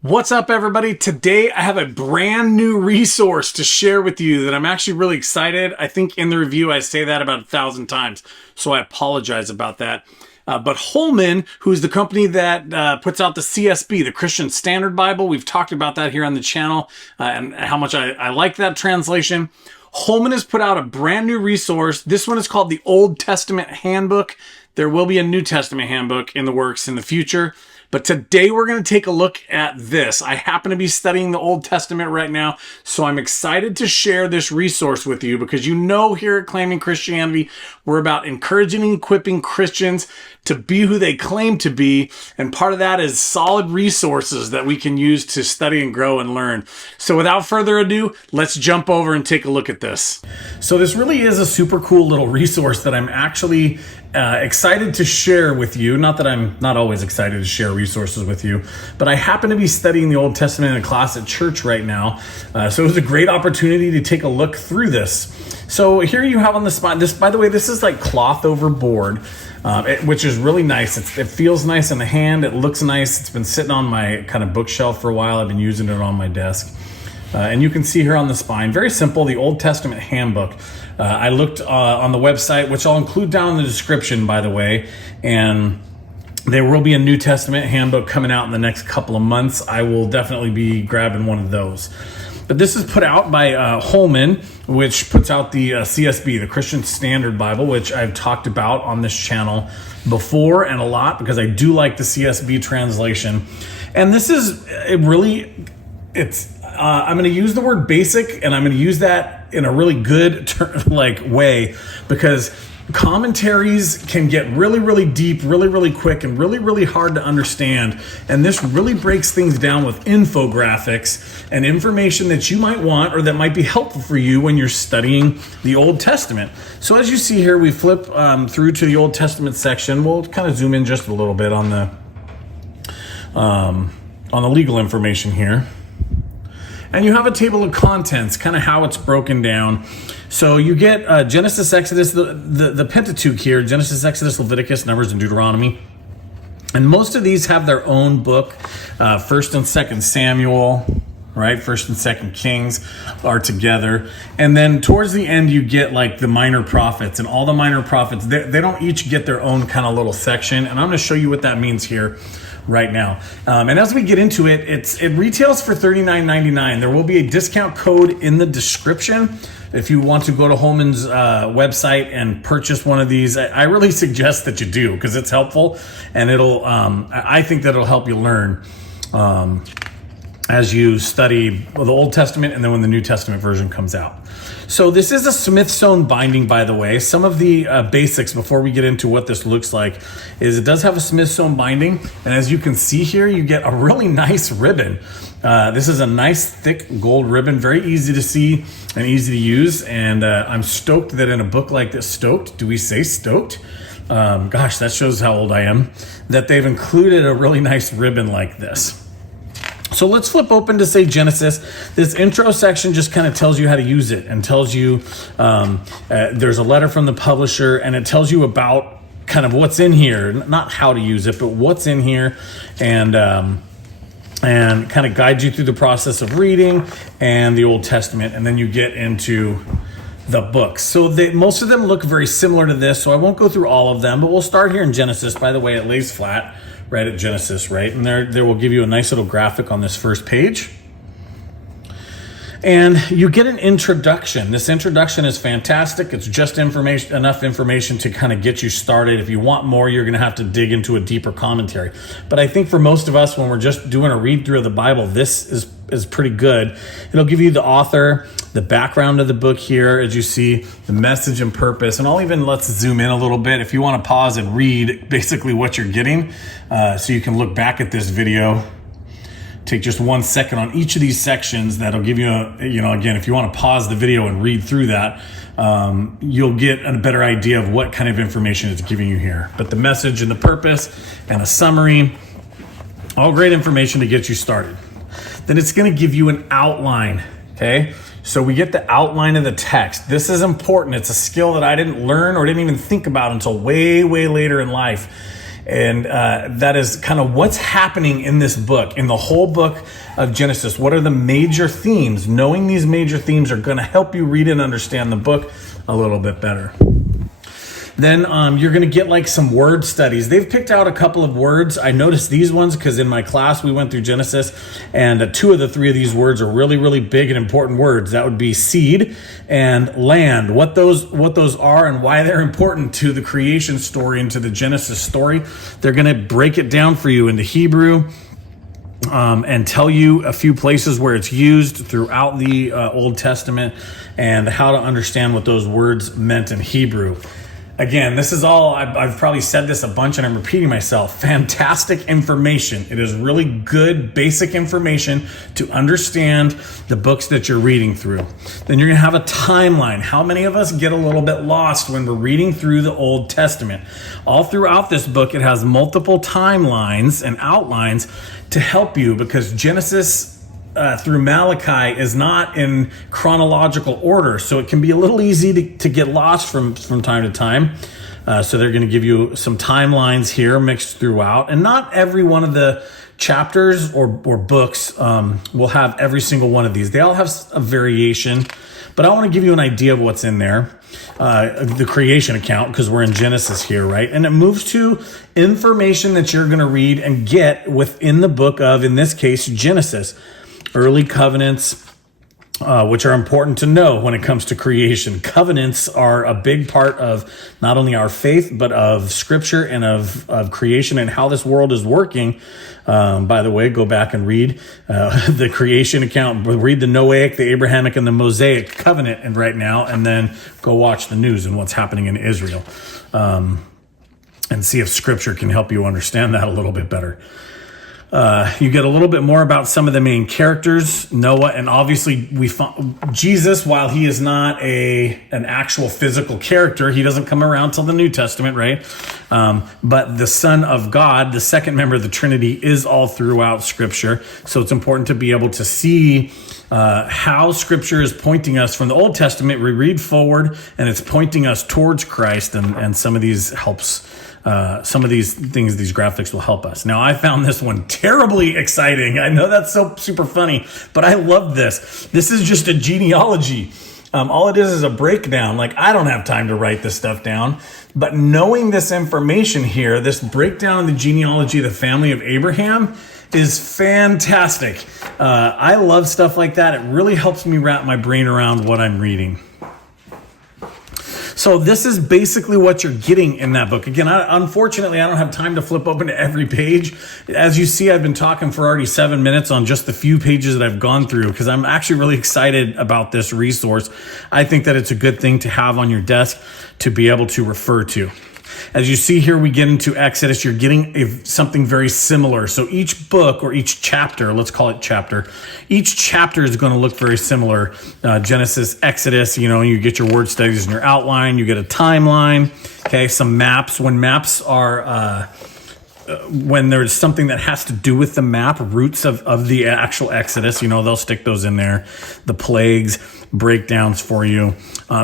What's up, everybody? Today I have a brand new resource to share with you that I'm actually really excited. I think in the review I say that about 1,000 times, so I apologize about that. But Holman, who's the company that puts out the CSB, the Christian Standard Bible, we've talked about that here on the channel and how much I like that translation. Holman has put out a brand new resource. This one is called the Old Testament Handbook. There will be a New Testament handbook in the works in the future. But today we're going to take a look at this. I happen to be studying the Old Testament right now, so I'm excited to share this resource with you because you know here at Claiming Christianity, we're about encouraging and equipping Christians to be who they claim to be. And part of that is solid resources that we can use to study and grow and learn. So without further ado, let's jump over and take a look at this. So this really is a super cool little resource that I'm actually excited to share with you. Not that I'm not always excited to share resources with you, but I happen to be studying the Old Testament in a class at church right now. So it was a great opportunity to take a look through this. So here you have on the spot, this, by the way, this is like cloth over board, which is really nice. It feels nice in the hand. It looks nice. It's been sitting on my kind of bookshelf for a while. I've been using it on my desk. And you can see here on the spine, very simple, the Old Testament Handbook. I looked on the website, which I'll include down in the description, by the way, and there will be a New Testament handbook coming out in the next couple of months. I will definitely be grabbing one of those. But this is put out by Holman, which puts out the CSB, the Christian Standard Bible, which I've talked about on this channel before and a lot because I do like the CSB translation. And this is I'm going to use the word basic, and I'm going to use that in a really good way, because commentaries can get really, really deep, really, really quick, and really, really hard to understand. And this really breaks things down with infographics and information that you might want or that might be helpful for you when you're studying the Old Testament. So as you see here, we flip through to the Old Testament section. We'll kind of zoom in just a little bit on the legal information here. And you have a table of contents, kind of how it's broken down. So you get Genesis, Exodus, the Pentateuch here, Genesis, Exodus, Leviticus, Numbers, and Deuteronomy. And most of these have their own book. 1st and 2nd Samuel, right? 1st and 2nd Kings are together. And then towards the end, you get like the minor prophets. And all the minor prophets, they don't each get their own kind of little section. And I'm going to show you what that means here right now. And as we get into it, it retails for $39.99. There will be a discount code in the description if you want to go to Holman's website and purchase one of these. I really suggest that you do because it's helpful, and I think that it'll help you learn as you study the Old Testament and then when the New Testament version comes out. So this is a Smithsonian binding, by the way. Some of the basics before we get into what this looks like is it does have a Smithsonian binding. And as you can see here, you get a really nice ribbon. This is a nice thick gold ribbon, very easy to see and easy to use. And I'm stoked that in a book like this, stoked, do we say stoked? Gosh, that shows how old I am, that they've included a really nice ribbon like this. So let's flip open to say Genesis. This intro section just kind of tells you how to use it and tells you there's a letter from the publisher, and it tells you about kind of what's in here, not how to use it, but what's in here, and kind of guides you through the process of reading and the Old Testament, and then you get into the books. So most of them look very similar to this, so I won't go through all of them, but we'll start here in Genesis. By the way, it lays flat right at Genesis, right? And there will give you a nice little graphic on this first page. And you get an introduction. This introduction is fantastic. It's just enough information to kind of get you started. If you want more, you're going to have to dig into a deeper commentary. But I think for most of us, when we're just doing a read through of the Bible, this is pretty good. It'll give you the author, the background of the book here, as you see, the message and purpose. And let's zoom in a little bit. If you want to pause and read basically what you're getting, so you can look back at this video. Take just 1 second on each of these sections. That'll give you again, if you want to pause the video and read through that, you'll get a better idea of what kind of information it's giving you here. But the message and the purpose and a summary, all great information to get you started. Then it's going to give you an outline, okay? So we get the outline of the text. This is important. It's a skill that I didn't learn or didn't even think about until way, way later in life. And that is kind of what's happening in this book, in the whole book of Genesis. What are the major themes? Knowing these major themes are going to help you read and understand the book a little bit better. Then you're going to get like some word studies. They've picked out a couple of words. I noticed these ones because in my class we went through Genesis, and 2 of the 3 of these words are really, really big and important words. That would be seed and land. What those are and why they're important to the creation story and to the Genesis story. They're going to break it down for you into Hebrew. And tell you a few places where it's used throughout the Old Testament and how to understand what those words meant in Hebrew. Again, this is all, I've probably said this a bunch and I'm repeating myself. Fantastic information. It is really good, basic information to understand the books that you're reading through. Then you're going to have a timeline. How many of us get a little bit lost when we're reading through the Old Testament? All throughout this book, it has multiple timelines and outlines to help you, because Genesis through Malachi is not in chronological order, so it can be a little easy to get lost from time to time. So they're going to give you some timelines here mixed throughout, and not every one of the chapters or books will have every single one of these. They all have a variation, but I want to give you an idea of what's in there. The creation account, because we're in Genesis here, right? And it moves to information that you're going to read and get within the book of, in this case, Genesis. Early covenants, which are important to know when it comes to creation. Covenants are a big part of not only our faith, but of Scripture and of creation and how this world is working. By the way, go back and read the creation account. Read the Noahic, the Abrahamic, and the Mosaic covenant and right now, and then go watch the news and what's happening in Israel. And see if Scripture can help you understand that a little bit better. You get a little bit more about some of the main characters, Noah, and obviously we found Jesus. While he is not an actual physical character, he doesn't come around till the New Testament, right? But the Son of God, the second member of the Trinity, is all throughout Scripture. So it's important to be able to see how Scripture is pointing us from the Old Testament. We read forward, and it's pointing us towards Christ, and some of these helps. Some of these things, these graphics will help us. Now, I found this one terribly exciting. I know that's so super funny, but I love this. This is just a genealogy. All it is a breakdown. Like, I don't have time to write this stuff down, but knowing this information here, this breakdown of the genealogy of the family of Abraham is fantastic. I love stuff like that. It really helps me wrap my brain around what I'm reading. So this is basically what you're getting in that book. Again, unfortunately, I don't have time to flip open to every page. As you see, I've been talking for already 7 minutes on just the few pages that I've gone through, because I'm actually really excited about this resource. I think that it's a good thing to have on your desk to be able to refer to. As you see here, we get into Exodus. You're getting something very similar. So each book or each chapter, let's call it chapter, each chapter is going to look very similar. Genesis, Exodus, you get your word studies and your outline. You get a timeline, okay, some maps. When maps are... when there's something that has to do with the map, roots of the actual Exodus, they'll stick those in there. The plagues, breakdowns for you.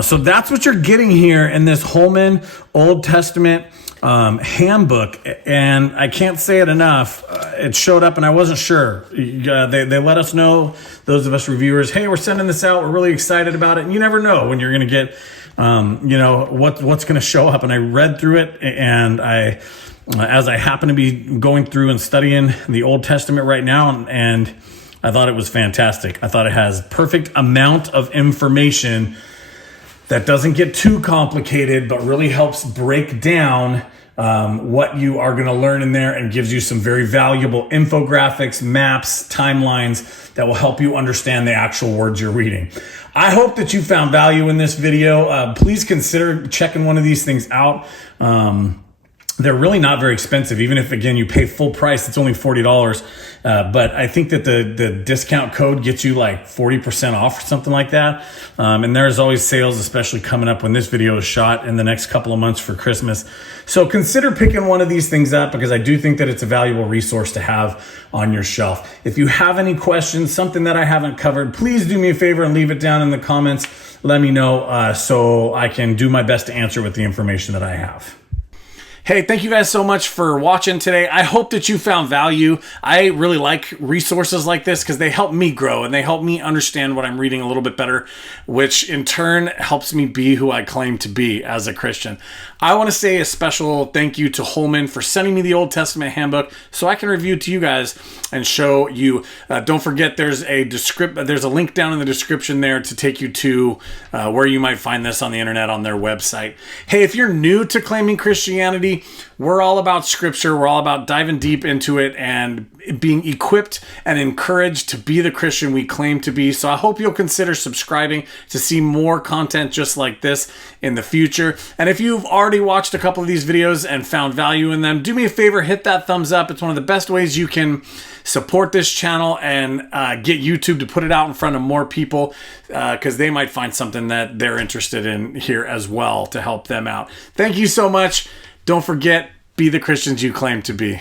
So that's what you're getting here in this Holman Old Testament handbook. And I can't say it enough. It showed up and I wasn't sure. They let us know, those of us reviewers, hey, we're sending this out. We're really excited about it. And you never know when you're going to get, what's going to show up. And I read through it, and as I happen to be going through and studying the Old Testament right now, and I thought it was fantastic. I thought it has perfect amount of information that doesn't get too complicated, but really helps break down what you are going to learn in there, and gives you some very valuable infographics, maps, timelines that will help you understand the actual words you're reading. I hope that you found value in this video. Please consider checking one of these things out. They're really not very expensive. Even if, again, you pay full price, it's only $40. But I think that the discount code gets you like 40% off or something like that. And there's always sales, especially coming up when this video is shot in the next couple of months for Christmas. So consider picking one of these things up, because I do think that it's a valuable resource to have on your shelf. If you have any questions, something that I haven't covered, please do me a favor and leave it down in the comments. Let me know so I can do my best to answer with the information that I have. Hey, thank you guys so much for watching today. I hope that you found value. I really like resources like this because they help me grow and they help me understand what I'm reading a little bit better, which in turn helps me be who I claim to be as a Christian. I want to say a special thank you to Holman for sending me the Old Testament Handbook so I can review it to you guys and show you. Don't forget there's a link down in the description there to take you to where you might find this on the internet on their website. Hey, if you're new to claiming Christianity, we're all about scripture. We're all about diving deep into it and being equipped and encouraged to be the Christian we claim to be. So I hope you'll consider subscribing to see more content just like this in the future. And if you've already watched a couple of these videos and found value in them, do me a favor, hit that thumbs up. It's one of the best ways you can support this channel and get YouTube to put it out in front of more people because they might find something that they're interested in here as well to help them out. Thank you so much. Don't forget, be the Christians you claim to be.